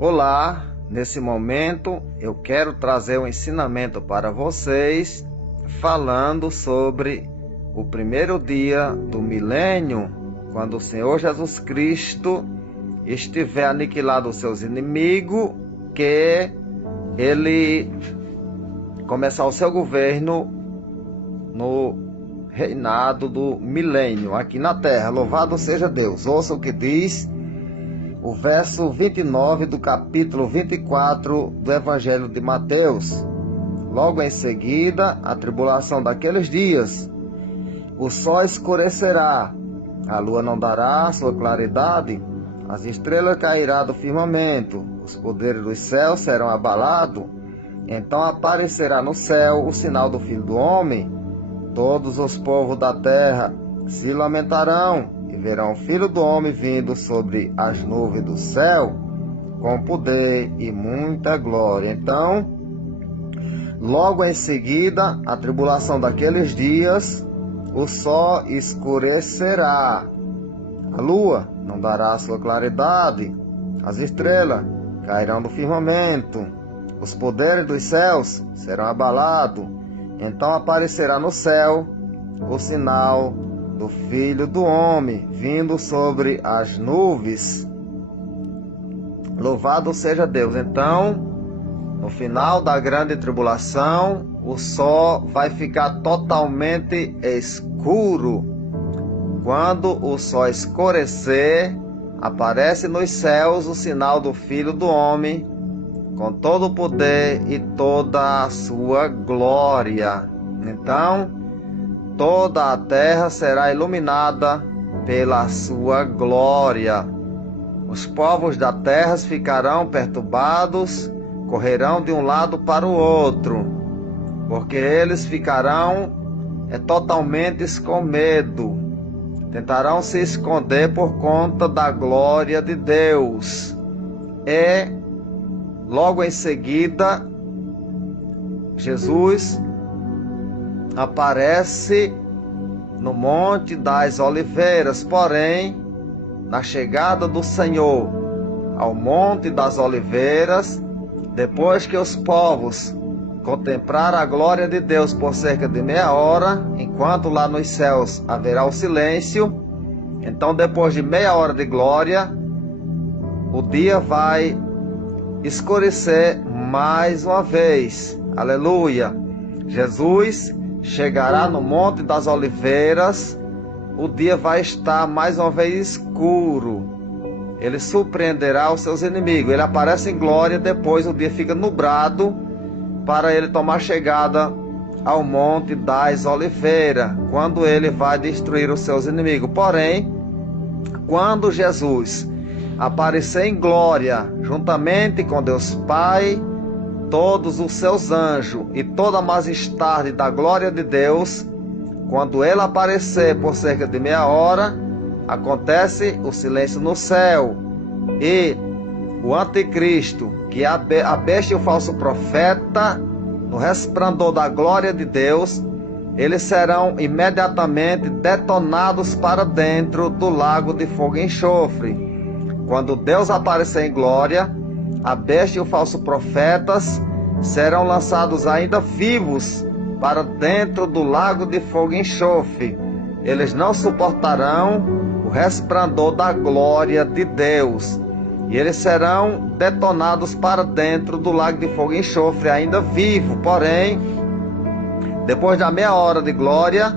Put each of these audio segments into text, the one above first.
Olá, nesse momento eu quero trazer um ensinamento para vocês, falando sobre o primeiro dia do milênio, quando o Senhor Jesus Cristo estiver aniquilado os seus inimigos, que ele começar o seu governo no reinado do milênio aqui na terra. Louvado seja Deus. Ouça o que diz o verso 29 do capítulo 24 do Evangelho de Mateus. Logo em seguida, a tribulação daqueles dias, o sol escurecerá, a lua não dará sua claridade, as estrelas cairão do firmamento, os poderes dos céus serão abalados. Então aparecerá no céu o sinal do Filho do Homem. Todos os povos da terra se lamentarão e verão o Filho do Homem vindo sobre as nuvens do céu, com poder e muita glória. Então, logo em seguida, a tribulação daqueles dias, o sol escurecerá, a lua não dará sua claridade, as estrelas cairão do firmamento, os poderes dos céus serão abalados. Então aparecerá no céu o sinal do Filho do Homem, vindo sobre as nuvens. Louvado seja Deus. Então, no final da grande tribulação, o sol vai ficar totalmente escuro. Quando o sol escurecer, aparece nos céus o sinal do Filho do Homem, com todo o poder e toda a sua glória. Então, toda a terra será iluminada pela sua glória. Os povos da terra ficarão perturbados, correrão de um lado para o outro, porque eles ficarão totalmente com medo. Tentarão se esconder por conta da glória de Deus. Logo em seguida, Jesus aparece no Monte das Oliveiras. Porém, na chegada do Senhor ao Monte das Oliveiras, depois que os povos contemplaram a glória de Deus por cerca de meia hora, enquanto lá nos céus haverá o silêncio, então depois de meia hora de glória, o dia vai escurecer mais uma vez. Aleluia! Jesus chegará no Monte das Oliveiras, o dia vai estar mais uma vez escuro. Ele surpreenderá os seus inimigos. Ele aparece em glória, depois o dia fica nublado para ele tomar chegada ao Monte das Oliveiras, quando ele vai destruir os seus inimigos. Porém, quando Jesus aparecer em glória, juntamente com Deus Pai, todos os seus anjos e toda a majestade da glória de Deus, quando ele aparecer por cerca de meia hora, acontece o silêncio no céu, e o anticristo, que é a besta e o falso profeta, no resplandor da glória de Deus, eles serão imediatamente detonados para dentro do lago de fogo e enxofre. Quando Deus aparecer em glória, a besta e o falso profetas serão lançados ainda vivos para dentro do lago de fogo e enxofre. Eles não suportarão o resplandor da glória de Deus, e eles serão detonados para dentro do lago de fogo e enxofre ainda vivo. Porém, depois da meia hora de glória,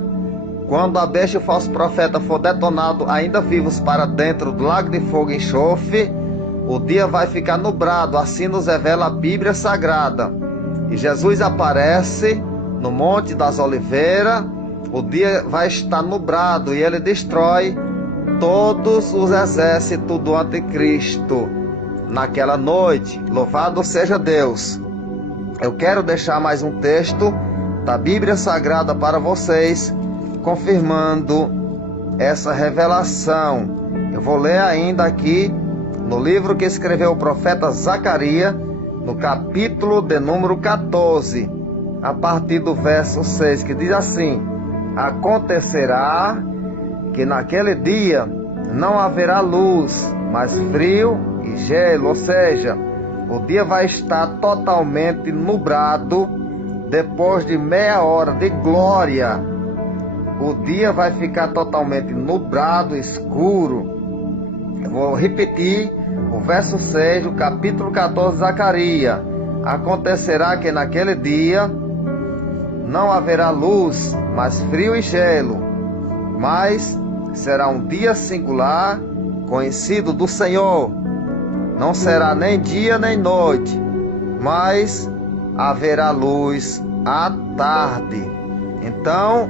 quando a besta e o falso profeta for detonado ainda vivos para dentro do lago de fogo e enxofre, o dia vai ficar nublado. Assim nos revela a Bíblia Sagrada. E Jesus aparece no Monte das Oliveiras, o dia vai estar nublado, e ele destrói todos os exércitos do anticristo naquela noite. Louvado seja Deus. Eu quero deixar mais um texto da Bíblia Sagrada para vocês, confirmando essa revelação. Eu vou ler ainda aqui no livro que escreveu o profeta Zacarias, no capítulo de número 14, a partir do verso 6, que diz assim: acontecerá que naquele dia não haverá luz, mas frio e gelo, ou seja, O dia vai estar totalmente nublado. Depois de meia hora de glória, o dia vai ficar totalmente nublado, escuro. Eu vou repetir o verso 6 do capítulo 14 de Zacarias. Acontecerá que naquele dia não haverá luz, mas frio e gelo. Mas será um dia singular, conhecido do Senhor. Não será nem dia nem noite, mas haverá luz à tarde. Então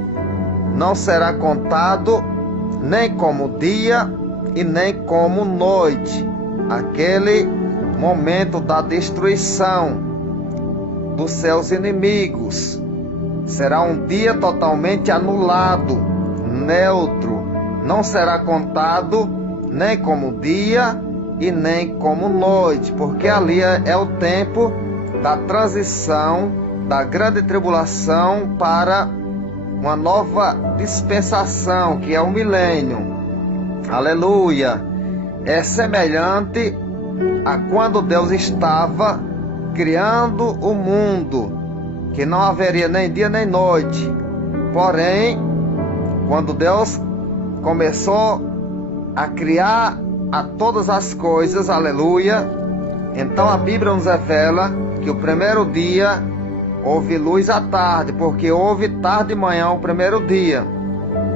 não será contado nem como dia e nem como noite, aquele momento da destruição dos seus inimigos. Será um dia totalmente anulado, neutro. Não será contado nem como dia e nem como noite, porque ali é o tempo da transição da grande tribulação para uma nova dispensação, que é o milênio. Aleluia! É semelhante a quando Deus estava criando o mundo, que não haveria nem dia nem noite. Porém, quando Deus começou a criar a todas as coisas, aleluia, então a Bíblia nos revela que o primeiro dia houve luz à tarde, porque houve tarde e manhã o primeiro dia.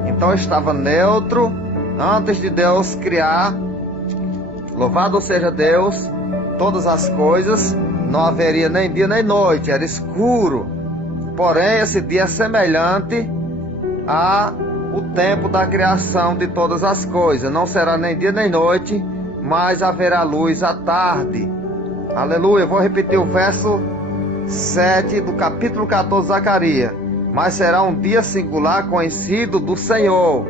Então estava neutro antes de Deus criar. Louvado seja Deus, todas as coisas, não haveria nem dia nem noite, era escuro. Porém, esse dia é semelhante ao tempo da criação de todas as coisas. Não será nem dia nem noite, mas haverá luz à tarde. Aleluia. Eu vou repetir o verso 7 do capítulo 14 de Zacarias. Mas será um dia singular, conhecido do Senhor.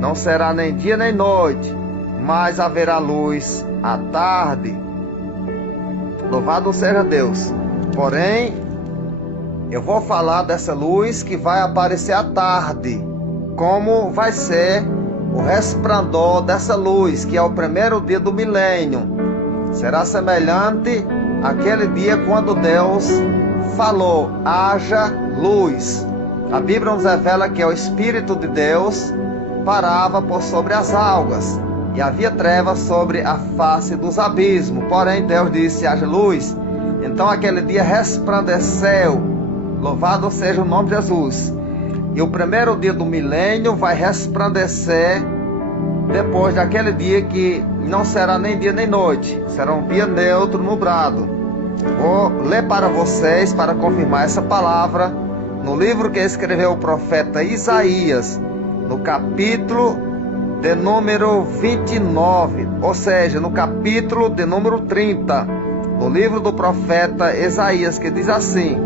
Não será nem dia nem noite, mas haverá luz à tarde. Louvado seja Deus. Porém, eu vou falar dessa luz que vai aparecer à tarde. Como vai ser o resplandor dessa luz, que é o primeiro dia do milênio. Será semelhante àquele dia quando Deus falou: haja luz. A Bíblia nos revela que o Espírito de Deus parava por sobre as águas, e havia trevas sobre a face dos abismos. Porém Deus disse: haja luz. Então aquele dia resplandeceu. Louvado seja o nome de Jesus. E o primeiro dia do milênio vai resplandecer depois daquele dia que não será nem dia nem noite. Será um dia neutro, nublado. Vou ler para vocês, para confirmar essa palavra, no livro que escreveu o profeta Isaías, no capítulo de número 29, ou seja, no capítulo de número 30, no livro do profeta Isaías, que diz assim,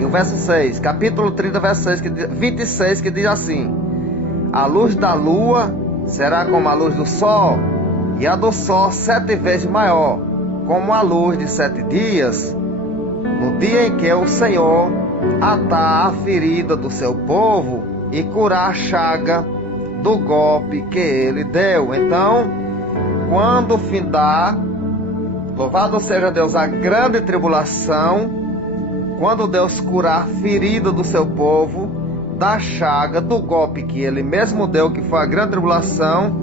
em o verso 6, capítulo 30, verso 6, 26, que diz assim: a luz da lua será como a luz do sol, e a do sol 7 vezes maior, como a luz de 7 dias, no dia em que o Senhor atar a ferida do seu povo e curar a chaga do golpe que ele deu. Então, quando findar, louvado seja Deus, a grande tribulação, quando Deus curar a ferida do seu povo, da chaga, do golpe que ele mesmo deu, que foi a grande tribulação,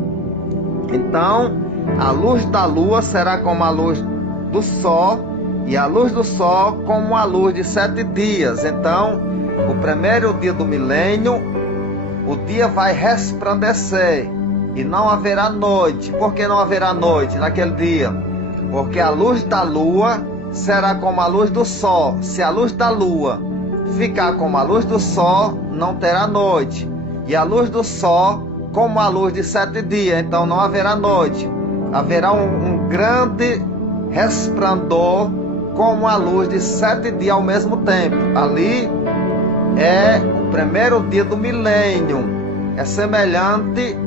então a luz da lua será como a luz do sol, e a luz do sol como a luz de 7 dias. Então, o primeiro dia do milênio, o dia vai resplandecer e não haverá noite. Por que não haverá noite naquele dia? Porque a luz da lua será como a luz do sol. Se a luz da lua ficar como a luz do sol, não terá noite. E a luz do sol como a luz de 7 dias, então não haverá noite. Haverá um grande resplandor como a luz de 7 dias ao mesmo tempo. Ali é o primeiro dia do milênio. É semelhante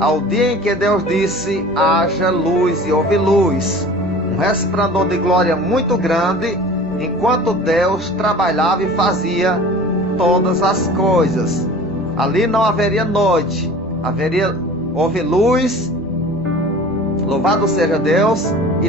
ao dia em que Deus disse: haja luz, e houve luz. Um resplandor de glória muito grande, enquanto Deus trabalhava e fazia todas as coisas. Ali não haveria noite, houve luz. Louvado seja Deus. E